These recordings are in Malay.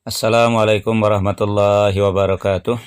Assalamualaikum warahmatullahi wabarakatuh.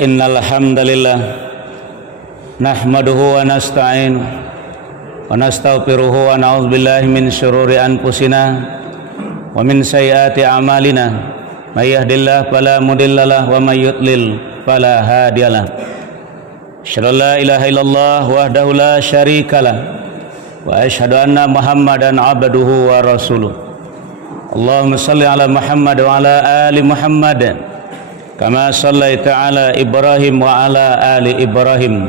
Innal hamdalillah nahmaduhu wa nasta'inu wa nastaghfiruhu wa na'udzu billahi min shururi anfusina wa min sayyiati a'malina may yahdihillahu fala mudhillalah wa may yudlil fala hadiyalah asyhadu an la ilaha illallah wahdahu la syarikalah wa asyhadu anna Muhammadan abduhu wa rasuluh. Allahumma salli ala Muhammad wa ala ali Muhammad kama sallaita ala Ibrahim wa ala ali Ibrahim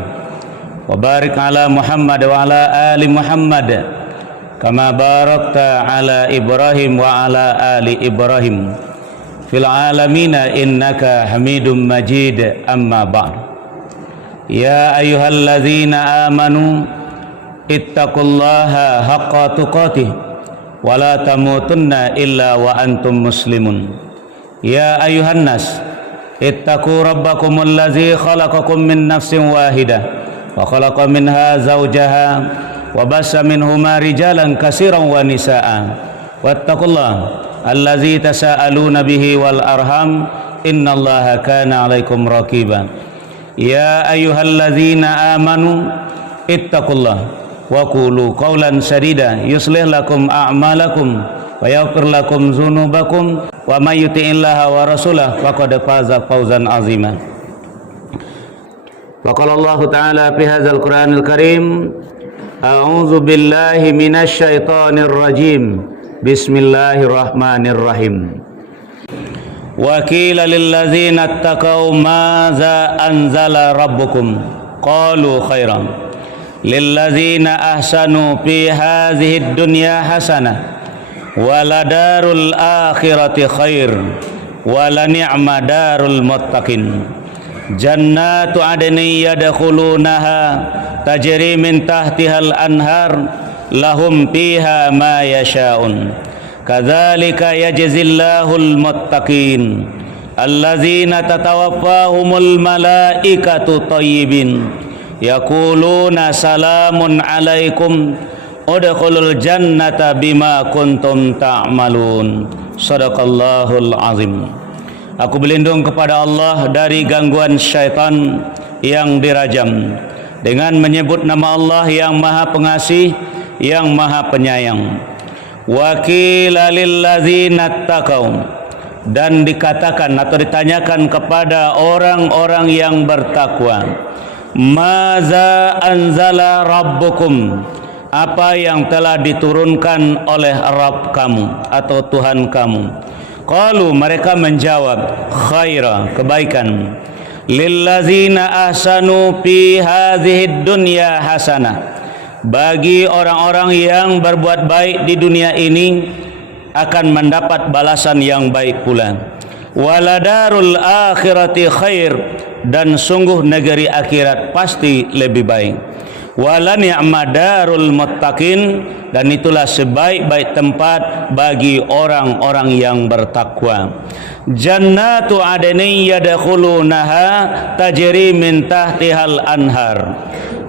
wa barik ala Muhammad wa ala ali Muhammad kama barakta ala Ibrahim wa ala ali Ibrahim fil alamina innaka Hamidum Majid. Amma ba'd. Ya ayyuhalladzina amanu ittaqullaha haqqa tuqatih wa la tamutunna illa wa antum muslimun. Ya ayyuhan nas ittaqu rabbakumul ladzi khalaqakum min nafsin wahidah wa khalaqa minha zawjaha wa bassa minhuma rijalan katsiran wa nisaan. Wattaqullaha allazi tasaaluna bihi wal arham innallaha kana 'alaikum raqiba. Ya ayyuhalladzina amanu ittaqullaha wa qulu qawlan sadida yuslih lakum a'malakum wa yaghfir lakum dzunubakum wa may yuti'illaha wa rasulahu faqad faza fawzan 'azima. Wa qala Allah ta'ala fi hadzal Qur'anil Karim, a'udzu billahi minasy syaithanir rajim. Bismillahirrahmanirrahim. Wa qila lil ladzina ittaqau maza anzala rabbukum qalu khairan lilladzina ahsanu fi hadhihi dunya hasanah wa la darul akhirati khair wa la ni'ma darul muttaqin. Jannatu adnin yadkhulunaha tajri min tahtihal anhar lahum fiha ma yasha'un kadzalika yajzillahul muttaqin alladzina tatawaffahumul malaikatu thayyibin yaquluna salamun alaikum udkhulul jannata bima kuntum ta'malun. Shadaqallahul azim. Aku berlindung kepada Allah dari gangguan syaitan yang dirajam dengan menyebut nama Allah yang Maha Pengasih, yang Maha Penyayang. Wa qila lil ladzina taqau, dan dikatakan atau ditanyakan kepada orang-orang yang bertakwa, maza anzala rabbukum, apa yang telah diturunkan oleh Rabb kamu atau Tuhan kamu. Qalu, mereka menjawab, khaira, kebaikan. Lillazina ahsanu fi hadhihi dunya hasanah, bagi orang-orang yang berbuat baik di dunia ini akan mendapat balasan yang baik pula. Waladarul akhirati khair, dan sungguh negeri akhirat pasti lebih baik. Wala ni'ma darul muttaqin, dan itulah sebaik-baik tempat bagi orang-orang yang bertakwa. Jannatu adnin yadkhulunaha tajri min tahtihal anhar,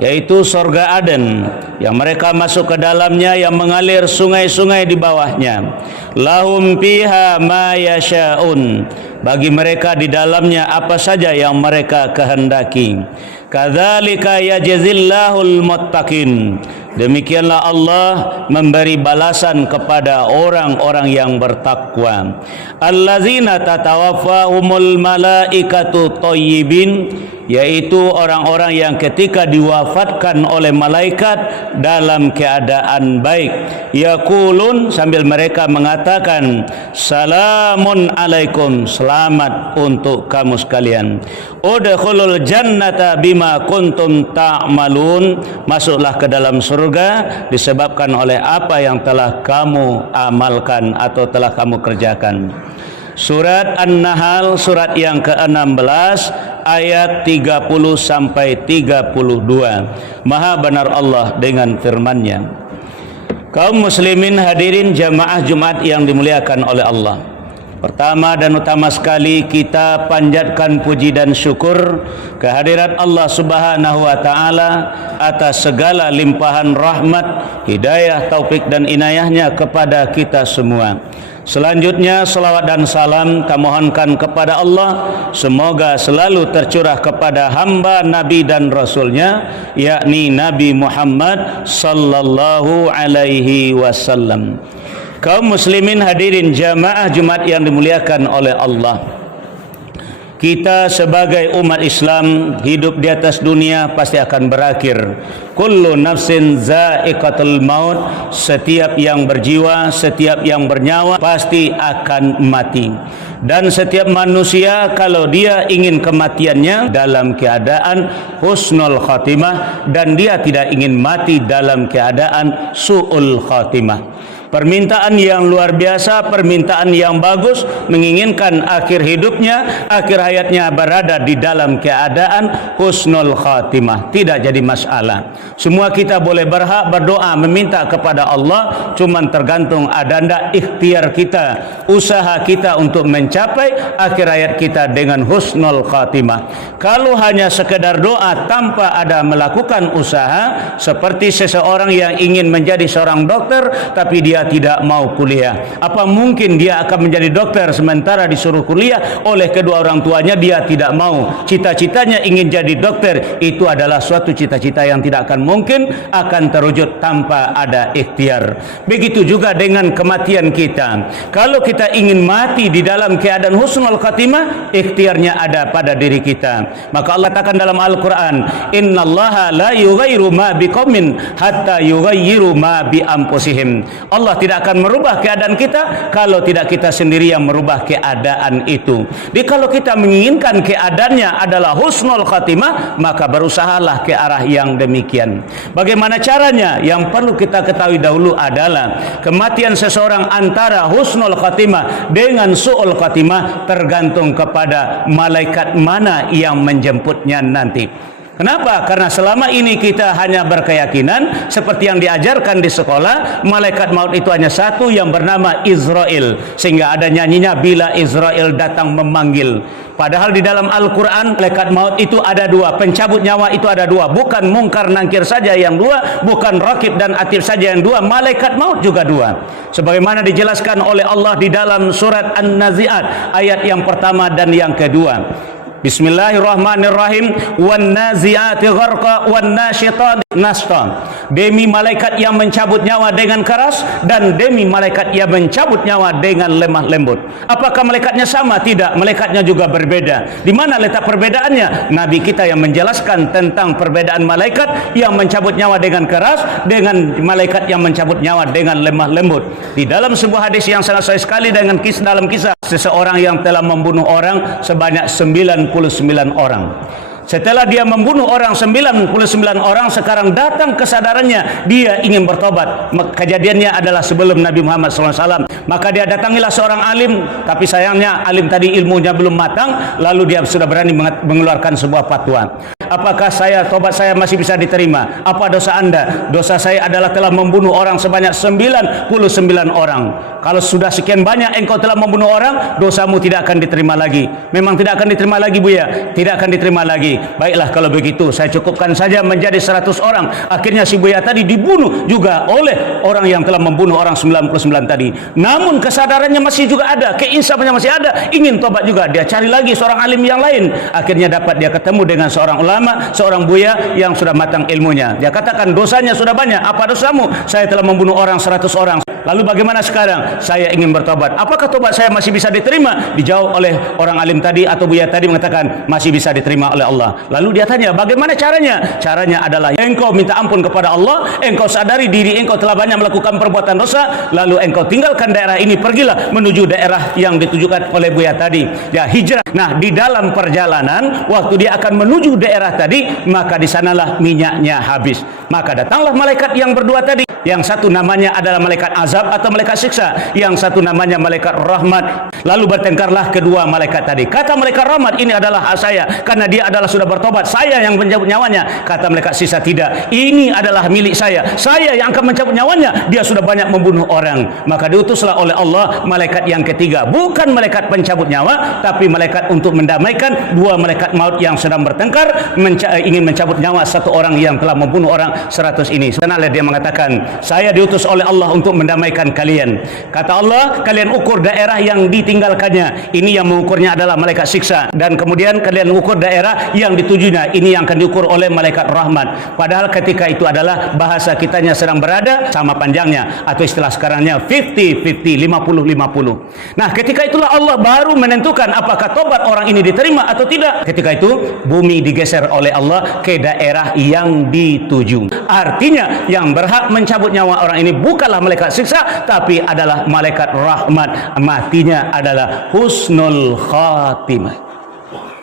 yaitu surga Aden yang mereka masuk ke dalamnya yang mengalir sungai-sungai di bawahnya. Lahum fiha ma yasha'un, bagi mereka di dalamnya apa saja yang mereka kehendaki. Kadzalika yajzillahul muttaqin, demikianlah Allah memberi balasan kepada orang-orang yang bertakwa. Allazina tatawaffahumul malaikatu thayyibin, yaitu orang-orang yang ketika diwafatkan oleh malaikat dalam keadaan baik. Yaqulun, sambil mereka mengatakan, salamun alaikum, selamat untuk kamu sekalian. Udkhulul jannata bima kuntum ta'malun, masuklah ke dalam surga disebabkan oleh apa yang telah kamu amalkan atau telah kamu kerjakan. Surat An-Nahl, surat yang ke-16, ayat 30 sampai 32. Maha benar Allah dengan firman-Nya. Kaum muslimin hadirin jamaah Jumat yang dimuliakan oleh Allah. Pertama dan utama sekali kita panjatkan puji dan syukur kehadirat Allah Subhanahu wa taala atas segala limpahan rahmat, hidayah, taufik dan inayahnya kepada kita semua. Selanjutnya salawat dan salam kami mohonkan kepada Allah, semoga selalu tercurah kepada hamba Nabi dan Rasulnya, yakni Nabi Muhammad sallallahu alaihi wasallam. Kaum muslimin hadirin jamaah Jumat yang dimuliakan oleh Allah, kita sebagai umat Islam hidup di atas dunia pasti akan berakhir. Kullu nafsin za'iqatul maut, setiap yang berjiwa, setiap yang bernyawa pasti akan mati. Dan setiap manusia kalau dia ingin kematiannya dalam keadaan husnul khatimah, dan dia tidak ingin mati dalam keadaan su'ul khatimah. Permintaan yang luar biasa, permintaan yang bagus, menginginkan akhir hidupnya, akhir hayatnya berada di dalam keadaan husnul khatimah. Tidak jadi masalah. Semua kita boleh berhak berdoa meminta kepada Allah, cuman tergantung ada ndak ikhtiar kita, usaha kita untuk mencapai akhir hayat kita dengan husnul khatimah. Kalau hanya sekedar doa tanpa ada melakukan usaha, seperti seseorang yang ingin menjadi seorang dokter tapi dia tidak mau kuliah. Apa mungkin dia akan menjadi dokter sementara disuruh kuliah oleh kedua orang tuanya? Dia tidak mau. Cita-citanya ingin jadi dokter. Itu adalah suatu cita-cita yang tidak akan mungkin akan terwujud tanpa ada ikhtiar. Begitu juga dengan kematian kita. Kalau kita ingin mati di dalam keadaan husnul khatimah, ikhtiarnya ada pada diri kita. Maka Allah katakan dalam Al-Quran, innallaha la yughayyiru ma biqaumin hatta yughayyiru ma bi anfusihim. Allah tidak akan merubah keadaan kita kalau tidak kita sendiri yang merubah keadaan itu. Jadi kalau kita menginginkan keadaannya adalah husnul khatimah, maka berusahalah ke arah yang demikian. Bagaimana caranya? Yang perlu kita ketahui dahulu adalah kematian seseorang antara husnul khatimah dengan su'ul khatimah tergantung kepada malaikat mana yang menjemputnya nanti. Kenapa? Karena selama ini kita hanya berkeyakinan seperti yang diajarkan di sekolah, malaikat maut itu hanya satu yang bernama Israel, sehingga ada nyanyinya bila Israel datang memanggil. Padahal di dalam Al-Quran malaikat maut itu ada dua, pencabut nyawa itu ada dua, bukan mungkar nangkir saja yang dua, bukan rakib dan atib saja yang dua, malaikat maut juga dua. Sebagaimana dijelaskan oleh Allah di dalam surat An-Nazi'at ayat yang pertama dan yang kedua. Bismillahirrahmanirrahim. Wan nazi'ati gharqa wan nasyitati nashta. Demi malaikat yang mencabut nyawa dengan keras dan demi malaikat yang mencabut nyawa dengan lemah lembut. Apakah malaikatnya sama? Tidak, malaikatnya juga berbeda. Di mana letak perbedaannya? Nabi kita yang menjelaskan tentang perbedaan malaikat yang mencabut nyawa dengan keras dengan malaikat yang mencabut nyawa dengan lemah lembut. Di dalam sebuah hadis yang sangat sahih sekali dalam kisah seseorang yang telah membunuh orang sebanyak 99 orang. Setelah dia membunuh orang 99 orang, sekarang datang kesadarannya, dia ingin bertobat. Kejadiannya adalah sebelum Nabi Muhammad SAW. Maka dia datangilah seorang alim, tapi sayangnya alim tadi ilmunya belum matang, lalu dia sudah berani mengeluarkan sebuah fatwa. Apakah tobat saya masih bisa diterima? Apa dosa anda? Dosa saya adalah telah membunuh orang sebanyak 99 orang. Kalau sudah sekian banyak engkau telah membunuh orang, dosamu tidak akan diterima lagi. Memang tidak akan diterima lagi, Buya. Tidak akan diterima lagi. Baiklah kalau begitu, saya cukupkan saja menjadi 100 orang. Akhirnya si Buya tadi dibunuh juga oleh orang yang telah membunuh orang 99 tadi. Namun kesadarannya masih juga ada, keinsafannya masih ada, ingin tobat juga. Dia cari lagi seorang alim yang lain. Akhirnya dapat dia ketemu dengan seorang ulama, seorang Buya yang sudah matang ilmunya. Dia katakan, dosanya sudah banyak. Apa dosamu? Saya telah membunuh orang 100 orang. Lalu bagaimana sekarang? Saya ingin bertobat. Apakah tobat saya masih bisa diterima? Dijawab oleh orang alim tadi atau Buya tadi mengatakan masih bisa diterima oleh Allah. Lalu dia tanya, bagaimana caranya? Caranya adalah engkau minta ampun kepada Allah, engkau sadari diri engkau telah banyak melakukan perbuatan dosa, lalu engkau tinggalkan daerah ini, pergilah menuju daerah yang ditujukan oleh Buya tadi. Ya, hijrah. Nah, di dalam perjalanan waktu dia akan menuju daerah tadi, maka di sanalah minyaknya habis. Maka datanglah malaikat yang berdua tadi. Yang satu namanya adalah malaikat azab atau malaikat siksa, yang satu namanya malaikat rahmat. Lalu bertengkarlah kedua malaikat tadi. Kata malaikat rahmat, ini adalah hak saya karena dia adalah sudah bertobat, saya yang mencabut nyawanya. Kata malaikat siksa, tidak, ini adalah milik saya yang akan mencabut nyawanya, dia sudah banyak membunuh orang. Maka diutuslah oleh Allah malaikat yang ketiga, bukan malaikat pencabut nyawa, tapi malaikat untuk mendamaikan dua malaikat maut yang sedang bertengkar, ingin mencabut nyawa satu orang yang telah membunuh orang Al-Baqarah 100 ini. Sebenarnya dia mengatakan, saya diutus oleh Allah untuk mendamaikan kalian. Kata Allah, kalian ukur daerah yang ditinggalkannya, ini yang mengukurnya adalah malaikat siksa. Dan kemudian kalian ukur daerah yang ditujunya, ini yang akan diukur oleh malaikat rahmat. Padahal ketika itu adalah bahasa kitanya sedang berada sama panjangnya, atau istilah sekarangnya 50-50, 50-50. Nah, ketika itulah Allah baru menentukan apakah tobat orang ini diterima atau tidak. Ketika itu bumi digeser oleh Allah ke daerah yang dituju. Artinya yang berhak mencabut nyawa orang ini bukanlah malaikat siksa, tapi adalah malaikat rahmat. Matinya adalah husnul khatimah.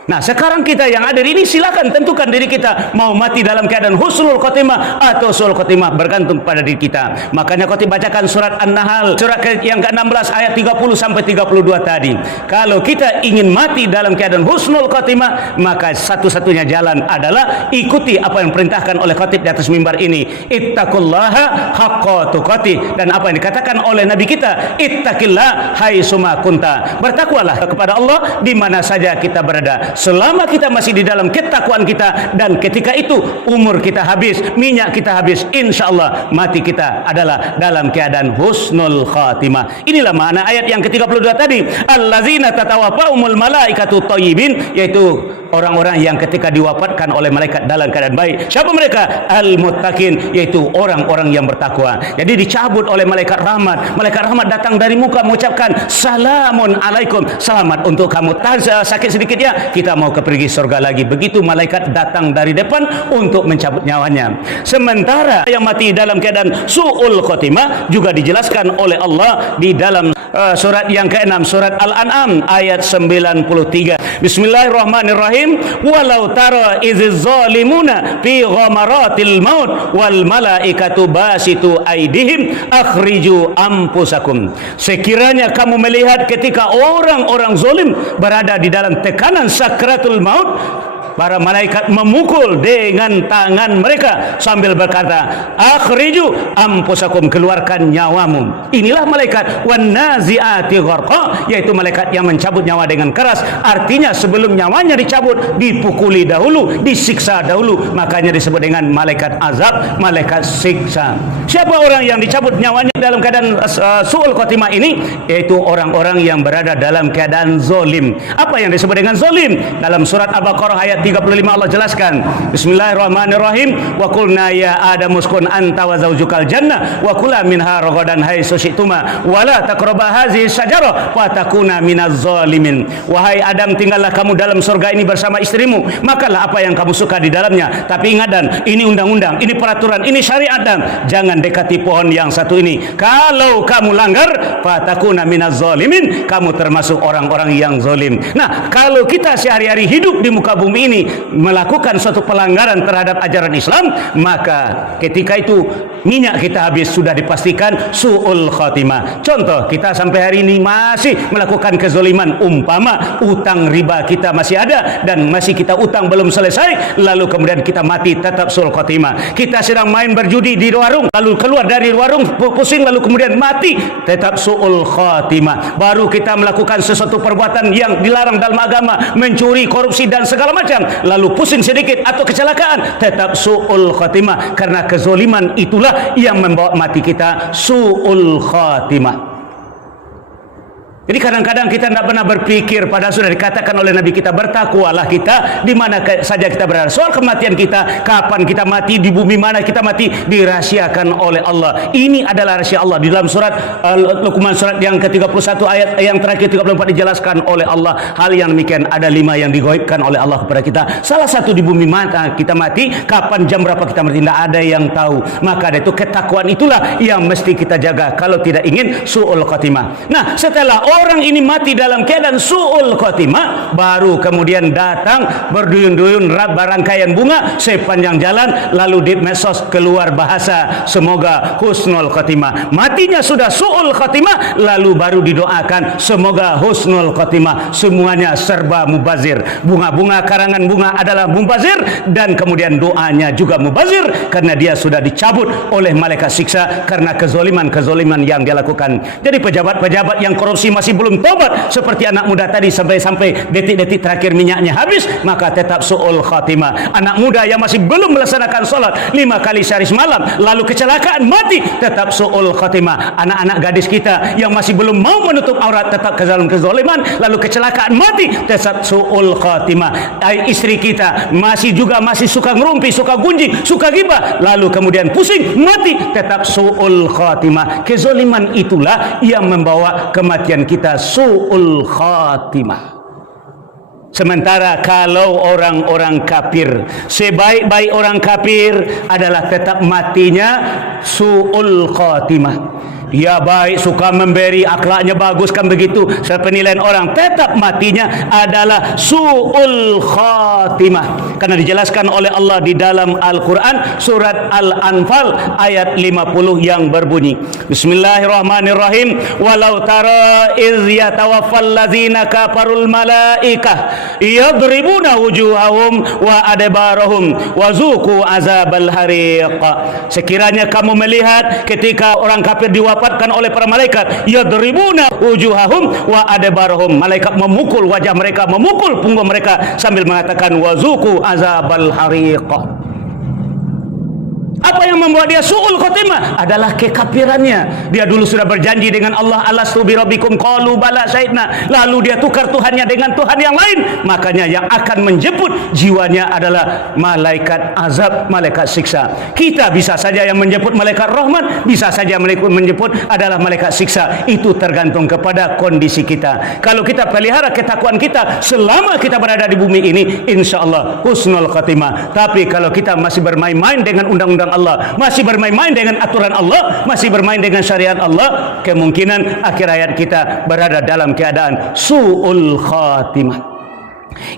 Nah, sekarang kita yang ada di ini, silakan tentukan diri kita mau mati dalam keadaan husnul khotimah atau suul khotimah, bergantung pada diri kita. Makanya Khotib bacakan surat An-Nahl, surat yang ke-16 ayat 30 sampai 32 tadi. Kalau kita ingin mati dalam keadaan husnul khotimah, maka satu-satunya jalan adalah ikuti apa yang diperintahkan oleh Khotib di atas mimbar ini. Ittaqullaha haqqa tuqatih, dan apa yang dikatakan oleh Nabi kita, ittaqillah haitsuma kunta. Bertakwalah kepada Allah di mana saja kita berada. Selama kita masih di dalam ketakwaan kita, dan ketika itu umur kita habis, minyak kita habis, insya Allah mati kita adalah dalam keadaan husnul khatimah. Inilah makna ayat yang ke-32 tadi, allazina tatawaffahumul malaikatu thayyibin, yaitu orang-orang yang ketika diwafatkan oleh malaikat dalam keadaan baik. Siapa mereka? Al-muttaqin, yaitu orang-orang yang bertakwa. Jadi dicabut oleh malaikat rahmat. Malaikat rahmat datang dari muka mengucapkan salamun alaikum, selamat untuk kamu. Sakit sedikit ya, kita mau pergi surga lagi. Begitu malaikat datang dari depan untuk mencabut nyawanya. Sementara yang mati dalam keadaan su'ul khotimah juga dijelaskan oleh Allah di dalam surat yang ke-6, surat Al-An'am ayat 93. Bismillahirrahmanirrahim. Walau tara iziz zalimuna fi ghamaratil maut wal malaikatu basitu aidihim akhriju anfusakum. Sekiranya kamu melihat ketika orang-orang zalim berada di dalam tekanan sakratul maut, para malaikat memukul dengan tangan mereka sambil berkata, akhriju anfusakum, keluarkan nyawamu. Inilah malaikat wan naziati gharqa, yaitu malaikat yang mencabut nyawa dengan keras. Artinya sebelum nyawanya dicabut, dipukuli dahulu, disiksa dahulu. Makanya disebut dengan malaikat azab, malaikat siksa. Siapa orang yang dicabut nyawanya dalam keadaan su'ul khotimah ini? Yaitu orang-orang yang berada dalam keadaan zalim. Apa yang disebut dengan zalim? Dalam surat Al-Baqarah ayat 35 Allah jelaskan, Bismillahirrahmanirrahim, wa qulna ya Adam uskun anta wa zaujukal jannah wa kula minha ragadan haitsu syi'tuma wa la taqrabu hadhihi syajarah fa takuna minaz zalimin. Wahai Adam, tinggallah kamu dalam surga ini bersama istrimu, makanlah apa yang kamu suka di dalamnya, tapi ingat dan ini undang-undang, ini peraturan, ini syariat, dan jangan dekati pohon yang satu ini. Kalau kamu langgar, fa takuna minaz zalimin, kamu termasuk orang-orang yang zalim. Nah, kalau kita sehari-hari hidup di muka bumi ini melakukan suatu pelanggaran terhadap ajaran Islam, maka ketika itu minyak kita habis, sudah dipastikan su'ul khatimah. Contoh, kita sampai hari ini masih melakukan kezaliman, umpama utang riba kita masih ada dan masih kita utang belum selesai, lalu kemudian kita mati, tetap su'ul khatimah. Kita sedang main berjudi di warung, lalu keluar dari warung pusing, lalu kemudian mati, tetap su'ul khatimah. Baru kita melakukan sesuatu perbuatan yang dilarang dalam agama, mencuri, korupsi dan segala macam, lalu pusing sedikit atau kecelakaan, tetap su'ul khatimah. Karena kezaliman itulah yang membawa mati kita su'ul khatimah. Jadi kadang-kadang kita tidak pernah berpikir, padahal sudah dikatakan oleh Nabi kita, bertakwalah kita di mana saja kita berada. Soal kematian kita, kapan kita mati, di bumi mana kita mati, dirahasiakan oleh Allah. Ini adalah rahasia Allah. Di dalam surat Luqman, surat yang ke-31 ayat yang terakhir 34 dijelaskan oleh Allah hal yang demikian. Ada 5 yang digaibkan oleh Allah kepada kita. Salah satu di bumi mana kita mati, kapan, jam berapa kita mati, tidak ada yang tahu. Maka itu ketakwaan itulah yang mesti kita jaga kalau tidak ingin su'ul khatimah. Nah, setelah orang ini mati dalam keadaan su'ul khotimah, baru kemudian datang berduyun-duyun barangkaian bunga sepanjang jalan, lalu di medsos keluar bahasa semoga husnul khotimah. Matinya sudah su'ul khotimah, lalu baru didoakan semoga husnul khotimah. Semuanya serba mubazir. Bunga-bunga, karangan bunga adalah mubazir, dan kemudian doanya juga mubazir karena dia sudah dicabut oleh malaikat siksa karena kezoliman yang dia lakukan. Jadi pejabat-pejabat yang korupsi masih masih belum tobat seperti anak muda tadi sampai detik-detik terakhir minyaknya habis, maka tetap su'ul khatimah. Anak muda yang masih belum melaksanakan salat 5 kali sehari semalam lalu kecelakaan mati, tetap su'ul khatimah. Anak-anak gadis kita yang masih belum mau menutup aurat, tetap kezaliman lalu kecelakaan mati, tetap su'ul khatimah. Istri kita masih suka ngerumpi, suka gunjing, suka ghibah, lalu kemudian pusing mati, tetap su'ul khatimah. Kezaliman itulah yang membawa kematian kita, su'ul khatimah. Sementara kalau orang-orang kafir, sebaik-baik orang kafir adalah tetap matinya su'ul khatimah. Dia baik, suka memberi, akhlaknya bagus, kan begitu sepenilaian orang, tetap matinya adalah su'ul khatimah. Karena dijelaskan oleh Allah di dalam Al-Quran surat Al-Anfal ayat 50 yang berbunyi, Bismillahirrahmanirrahim, walau tara iz yatawaffal ladzina kafarul malaikah yadribuna wujuhahum wa adbarahum wazuku azabal hariq. Sekiranya kamu melihat ketika orang kafir diwafatkan oleh para malaikat, yadribuna wujuhahum wa adbarahum, malaikat memukul wajah mereka, memukul punggung mereka sambil mengatakan wazuku azabal hariq. Apa yang membuat dia su'ul khotimah? Adalah kekafirannya. Dia dulu sudah berjanji dengan Allah, alastu birabbikum, qalu bala syahidna. Lalu dia tukar Tuhannya dengan Tuhan yang lain. Makanya yang akan menjemput jiwanya adalah malaikat azab, malaikat siksa. Kita bisa saja yang menjemput malaikat rahmat, bisa saja menjemput adalah malaikat siksa. Itu tergantung kepada kondisi kita. Kalau kita pelihara ketakwaan kita selama kita berada di bumi ini, insya Allah husnul khotimah. Tapi kalau kita masih bermain-main dengan undang-undang Allah, masih bermain-main dengan aturan Allah, masih bermain dengan syariat Allah, kemungkinan akhir hayat kita berada dalam keadaan su'ul khatimah.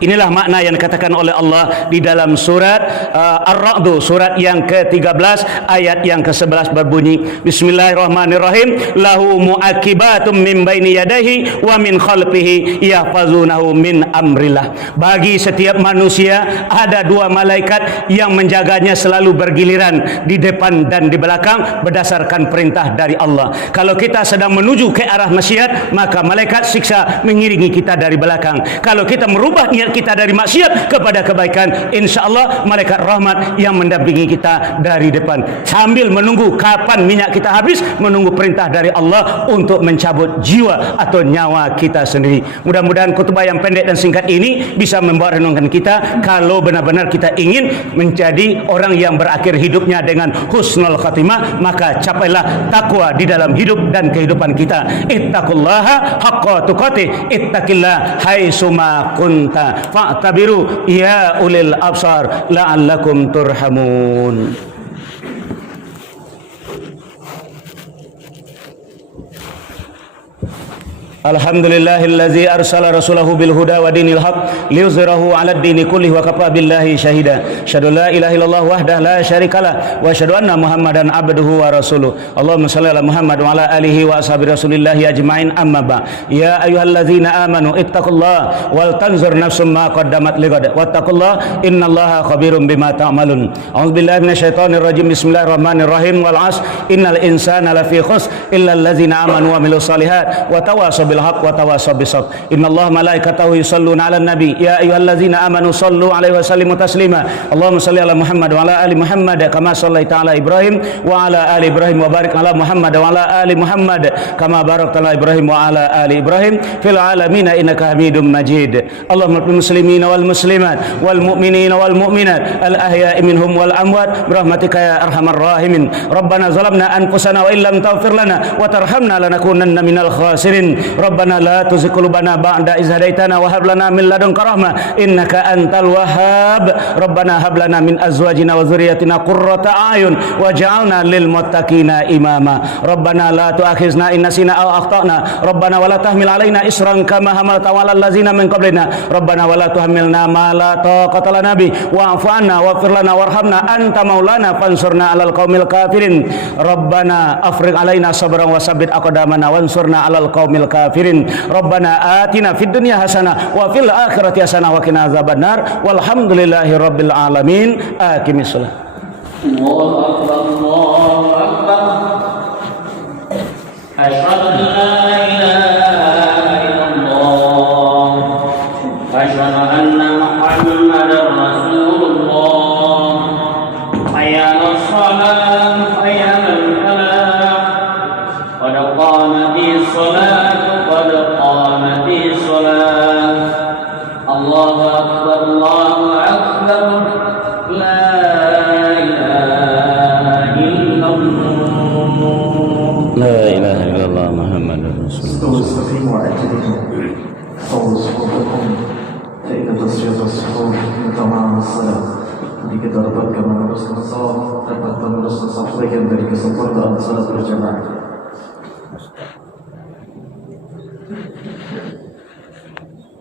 Inilah makna yang dikatakan oleh Allah di dalam surat Ar-Ra'd, surat yang ke-13 ayat yang ke-11 berbunyi, Bismillahirrahmanirrahim, lahu mu'aqibatum min baini yadayhi wa min khalfihi yahfazunahu min amrillah. Bagi setiap manusia ada dua malaikat yang menjaganya selalu bergiliran di depan dan di belakang berdasarkan perintah dari Allah. Kalau kita sedang menuju ke arah maksiat, maka malaikat siksa mengiringi kita dari belakang. Kalau kita merubah niat kita dari maksiat kepada kebaikan, insya Allah malaikat rahmat yang mendampingi kita dari depan sambil menunggu kapan minyak kita habis, menunggu perintah dari Allah untuk mencabut jiwa atau nyawa kita sendiri. Mudah-mudahan khutbah yang pendek dan singkat ini bisa membawa renungan kita. Kalau benar-benar kita ingin menjadi orang yang berakhir hidupnya dengan husnul khatimah, maka capailah takwa di dalam hidup dan kehidupan kita. Ittaqullaha haqqa tuqatih, ittaqillah haitsuma kunta, fa'tabiru ya ulil absar la'allakum turhamun. Alhamdulillahillazi arsala rasulahu bil huda wa dinil haq liyuzhirahu 'alad dini kullihi wa kafa billahi syahida. Asyhadu la ilaha illallah wahdahu la syarikalah wa asyhadu anna Muhammadan abduhu wa rasuluh. Allahumma shalli ala Muhammad wa ala alihi wa ashabi Rasulillah ajmain, amma ba. Ya ayyuhallazina amanu ittaqullaha wal tanzur nafsum ma qaddamat lighad wattaqullaha innallaha khabirum bima ta'malun. A'udzubillahi minasyaitonir rajim. Bismillahirrahmanirrahim. Wal 'asr innal insana lafi khusr illa allazina amanu wa amilus solihat wa tawasaw bil haqq wa tawasaw bis sabr. Innallaha malaikatahu yusholluna 'alan nabi ya ayyuhallazina amanu shallu 'alaihi wa sallimu taslima. Allahumma shalli ala Muhammad wa ala ali Muhammad kama shallaita ala Ibrahim wa ala ali Ibrahim wa barik ala Muhammad wa ala ali Muhammad kama barakta ala Ibrahim wa ala ali Ibrahim fil alamin innaka Hamidum Majid. Allahumma lil muslimina wal muslimat wal mu'minina wal mu'minat al ahya'i minhum wal amwat birahmatika ya arhamar rahimin. Rabbana zalamna anfusana wa illam taghfir lana wa tarhamna lanakunanna minal khasirin. Rabbana la tuzigh qulubana ba'da idh hadaitana wa hab lana min ladunka rahmah innaka antal wahhab. Rabbana hab lana min azwajina wa dhurriyyatina qurrata a'yun waj'alna lil muttaqina imama. Rabbana la tu'akhizna in nasina aw akhtana. Rabbana wa la tahmil 'alaina isran kama hamalta 'alal ladzina min qablina. Rabbana wa la tuhammilna ma la taqata lana bi wa'fu 'anna waghfir lana warhamna anta maulana fansurna 'alal qaumil kafirin. Rabbana afrigh 'alaina sabran wa tsabbit aqdamana wansurna 'alal qaumil kafirin. Rabbana atina fid dunya hasanah wa fil akhirati hasanah wa qina azabannar. Walhamdulillahi rabbil alamin. Aqimis shalah. Allahu akbar, Allahu akbar. Asyhadu an la ilaha محمد رسول استووا الله. استقيموا واعتدلوا صووا صفوفكم فإن تصفية الصفوف من تمام الصلاة. Jadi kita dapat meneruskan salat, dapat meneruskan saf bagian dari kesempurnaan salat berjamaah.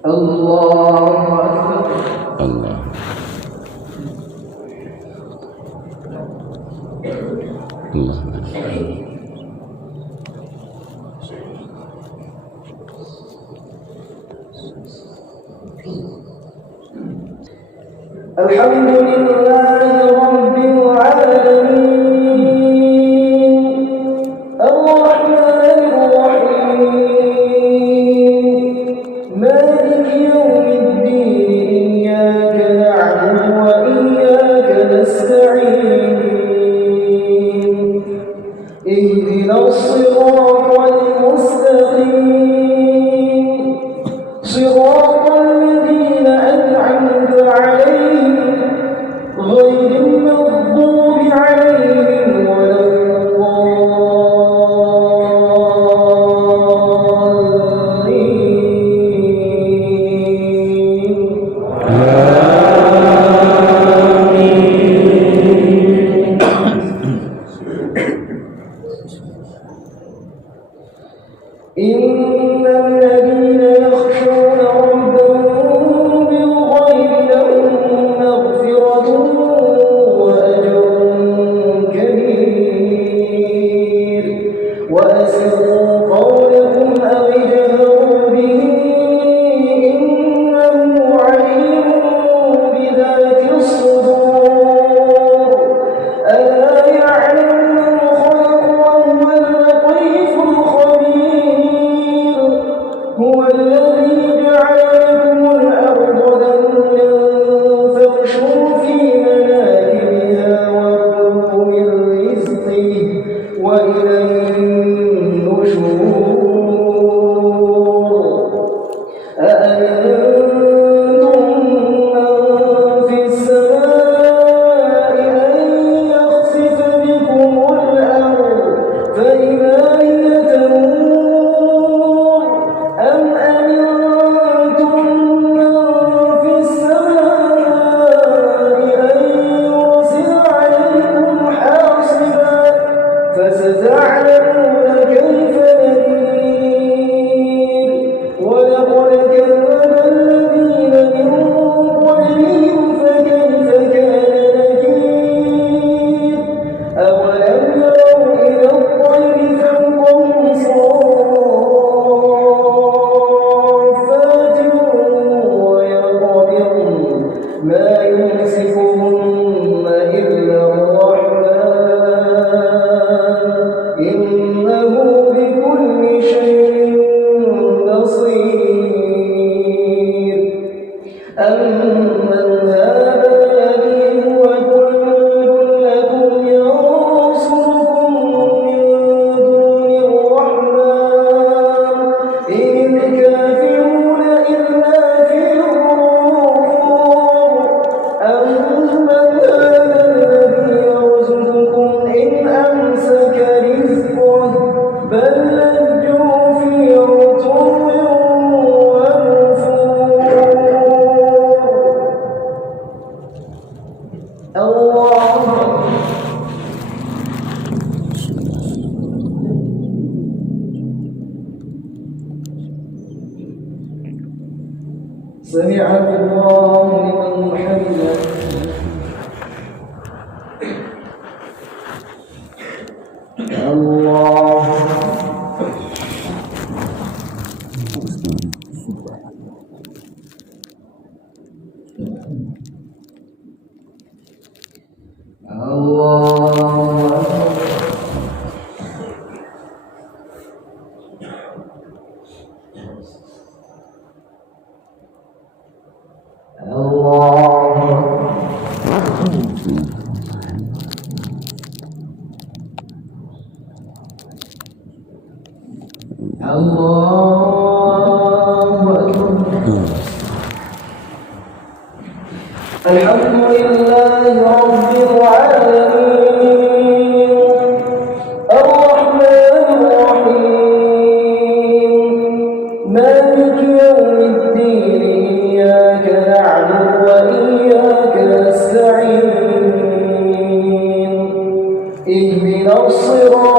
Allahu Akbar. Allah. Allah. Alhamdulillahi Rabbil Alamin Ar-Rahmanir Rahim Maliki Yawmiddin Iyyaka na'budu wa iyyaka nasta'in Ihdinas siratal mustaqim Siratal ladzina an'amta 'alaihim غير المغضوب عليهم ولا الضالين إن الذين يخشون ربهم بالغيب لهم مغفرة وأجر كبير وأسروا قولكم أو اجهروا به إنه عليم بذات الصدور ألا يعلم من خلق وهو اللطيف الخبير هو الذي جعل لكم الأرض ذللا فامشوا في مناكبها وكلوا من رزقه وإليه النشور أأمنتم من في السماء أن يخسف بكم الأرض فإذا هي تمور أم أمنتم من في السماء أن يرسل عليكم حاصبا فستعلمون كيف نذير ولقد كذب الذين من قبلهم فكيف كان نكير أولم يروا إلى الطير فوقهم صافات ويقبضن ما يمسكهن إلا الرحمن إنه بكل شيء بصير أمن هذا الذي هو جند لكم ينصركم من دون الرحمن إن الكافرون إلا في غرور أمن هذا الذي يرزقكم إن أمسك رزقه بل لجوا في عتو ونفور الله سمع الله لمن حمده الله الله الحمد لله رب العالمين الرحمن الرحيم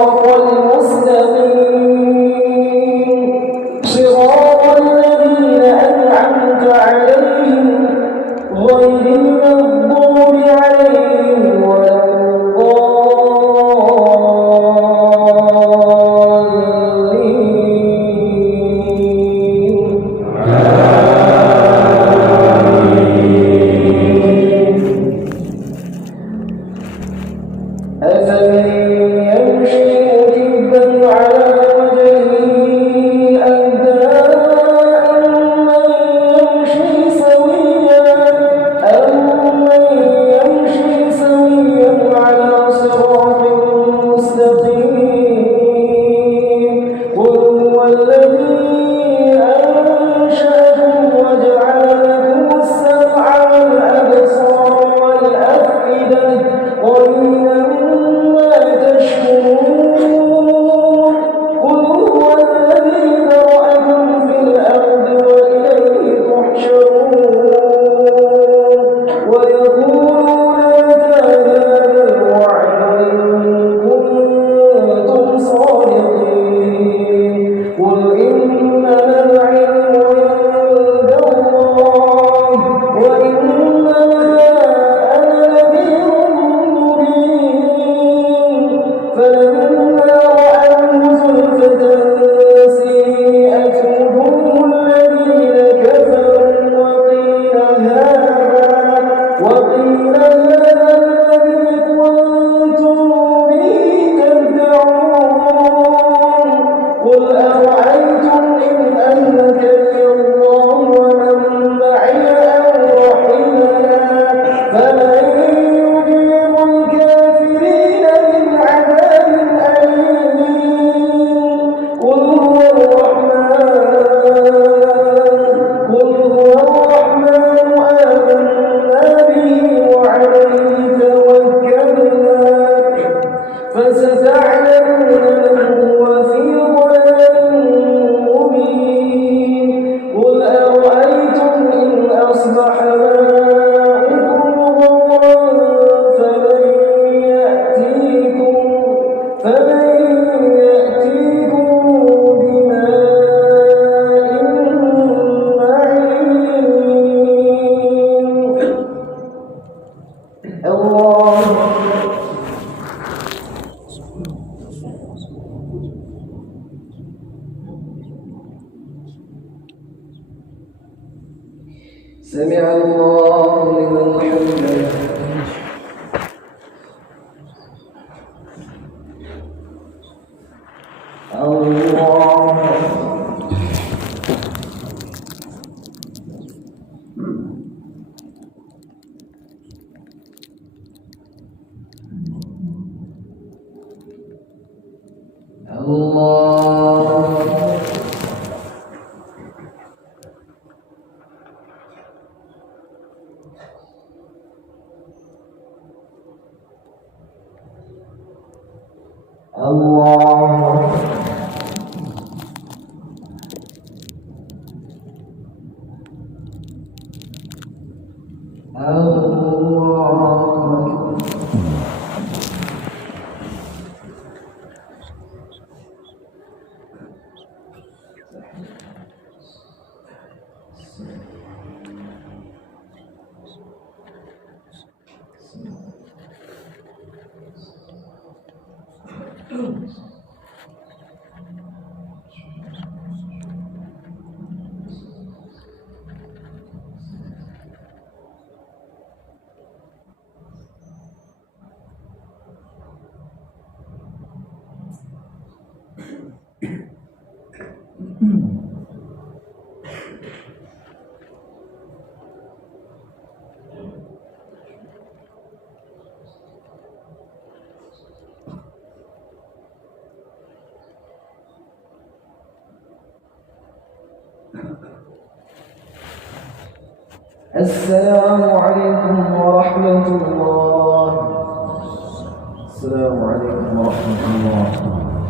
الصراط المستقيم صراط الذين أنعمت عليهم غير المغضوب عليهم ولا أفمن يمشي مكبا على وجهه أهدى أمن يمشي سويا على صراط مستقيم قل هو الذي أنشأكم وجعل لكم السمع والأبصار والأفئدة قليلا ما تشكرون قل هو الذي ذرأكم في الأرض وإليه تحشرون ويقولون متى هذا الوعد إن كنتم صادقين قل إنما العلم عند الله وإنما أنا نذير مبين فلما رأوه زلفة سيئت وجوه الذين كفروا وقيل هذا الذي كنتم به تدعون قل أرأيتم إن أهلكني الله ومن معي أو رحمنا فمن يجير الكافرين من عذاب أليم قل هو الرحمن آمنا به وعليه توكلنا فستعلمون من هو في ضلال مبين قل أرأيتم إن أصبح ماؤكم غورا فمن يأتيكم بماء معين الله سمع الله لمن حمده الله الله السلام عليكم ورحمة الله. السلام عليكم ورحمة الله.